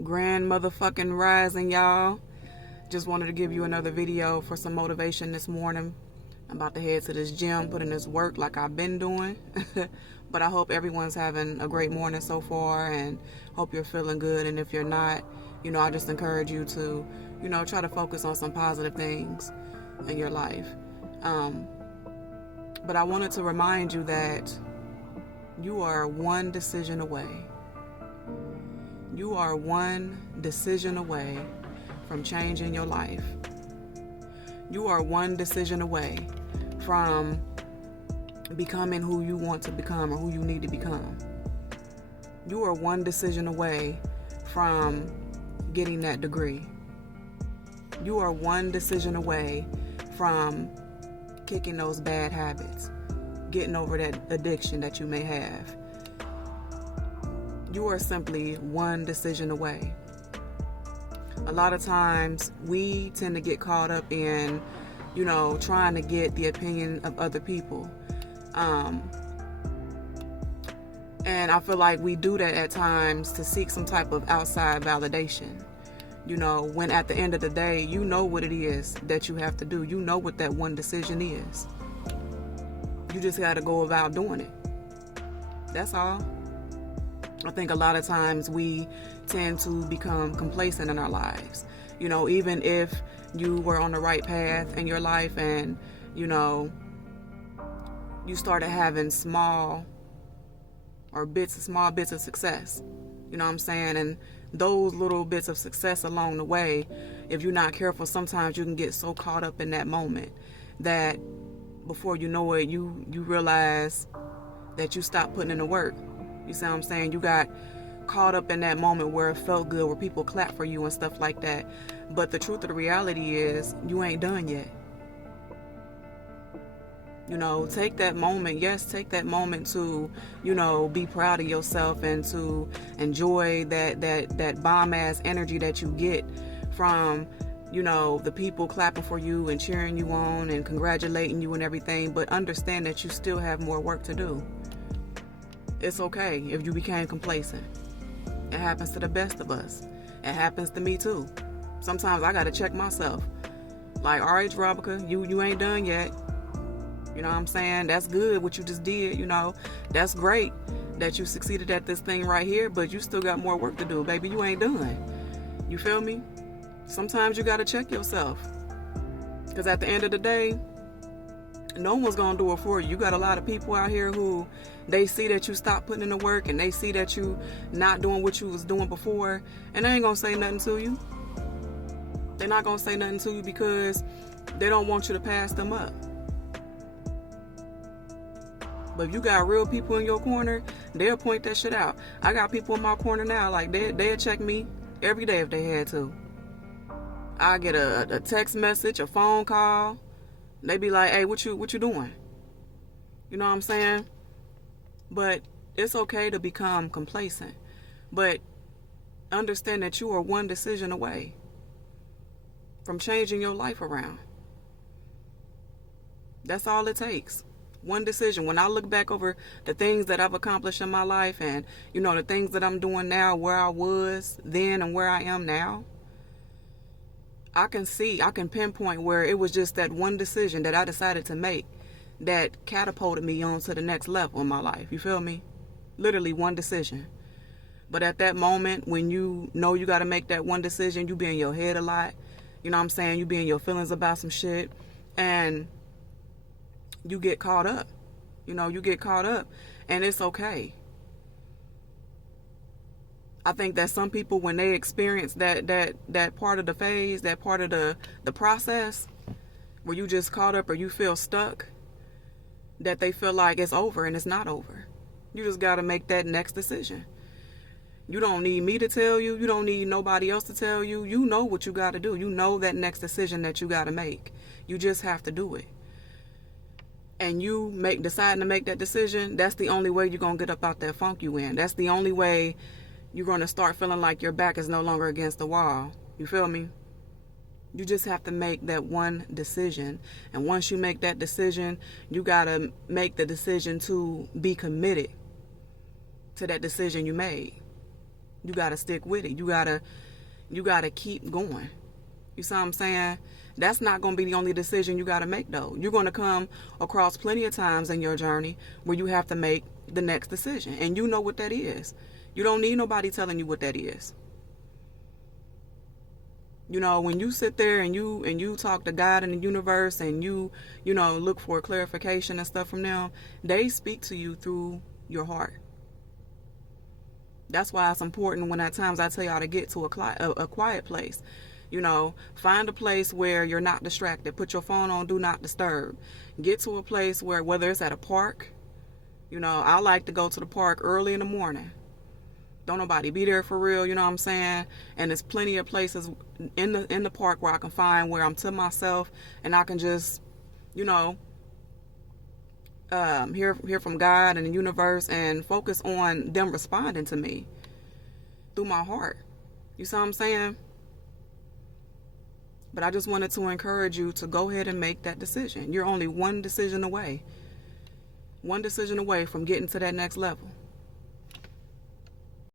Grand motherfucking rising, y'all. Just wanted to give you another video for some motivation this morning. I'm about to head to this gym, put in this work like I've been doing. But I hope everyone's having a great morning so far and hope you're feeling good. And if you're not, I just encourage you to, try to focus on some positive things in your life. But I wanted to remind you that you are one decision away. You are one decision away from changing your life. You are one decision away from becoming who you want to become or who you need to become. You are one decision away from getting that degree. You are one decision away from kicking those bad habits, getting over that addiction that you may have. You are simply one decision away. A lot of times we tend to get caught up in, trying to get the opinion of other people. And I feel like we do that at times to seek some type of outside validation. When at the end of the day, you know what it is that you have to do. You know what that one decision is. You just got to go about doing it. That's all. I think a lot of times we tend to become complacent in our lives. Even if you were on the right path in your life and, you started having small bits of success. You know what I'm saying? And those little bits of success along the way, if you're not careful, sometimes you can get so caught up in that moment that before you know it, you realize that you stopped putting in the work. You see what I'm saying? You got caught up in that moment where it felt good, where people clap for you and stuff like that. But the truth of the reality is you ain't done yet. Take that moment. Yes, take that moment to, be proud of yourself and to enjoy that bomb-ass energy that you get from, the people clapping for you and cheering you on and congratulating you and everything. But understand that you still have more work to do. It's okay if you became complacent. It happens to the best of us. It happens to me too. Sometimes I gotta check myself. Like, all right, Robica, you ain't done yet. You know what I'm saying? That's good what you just did, That's great that you succeeded at this thing right here, but you still got more work to do, baby. You ain't done. You feel me? Sometimes you gotta check yourself. Because at the end of the day, no one's gonna do it for you. You got a lot of people out here who they see that you stopped putting in the work and they see that you not doing what you was doing before, and they ain't gonna say nothing to you. They're not gonna say nothing to you because they don't want you to pass them up. But if you got real people in your corner, they'll point that shit out. I got people in my corner now, like they'll check me every day if they had to. I get a text message, a phone call. They be like, hey, what you doing? You know what I'm saying? But it's okay to become complacent. But understand that you are one decision away from changing your life around. That's all it takes. One decision. When I look back over the things that I've accomplished in my life and, the things that I'm doing now, where I was then and where I am now, I can pinpoint where it was just that one decision that I decided to make that catapulted me onto the next level in my life. You feel me? Literally one decision. But at that moment, when you know you got to make that one decision, you be in your head a lot. You know what I'm saying? You be in your feelings about some shit. And you get caught up. You get caught up. And it's okay. I think that some people, when they experience that part of the phase, that part of the process, where you just caught up or you feel stuck, that they feel like it's over, and it's not over. You just got to make that next decision. You don't need me to tell you. You don't need nobody else to tell you. You know what you got to do. You know that next decision that you got to make. You just have to do it. And you deciding to make that decision, that's the only way you're going to get up out that funk you in. That's the only way you're going to start feeling like your back is no longer against the wall. You feel me? You just have to make that one decision. And once you make that decision, you got to make the decision to be committed to that decision you made. You got to stick with it. You got to keep going. You see what I'm saying? That's not going to be the only decision you got to make, though. You're going to come across plenty of times in your journey where you have to make the next decision. And you know what that is. You don't need nobody telling you what that is. You know, when you sit there and you talk to God and the universe and you look for clarification and stuff from them, they speak to you through your heart. That's why it's important when at times I tell y'all to get to a quiet place. You know, find a place where you're not distracted. Put your phone on Do Not Disturb. Get to a place where, whether it's at a park, you know, I like to go to the park early in the morning. Don't nobody be there for real, you know what I'm saying? And there's plenty of places in the park where I can find where I'm to myself and I can just, you know, hear from God and the universe and focus on them responding to me through my heart. You see what I'm saying? But I just wanted to encourage you to go ahead and make that decision. You're only one decision away from getting to that next level.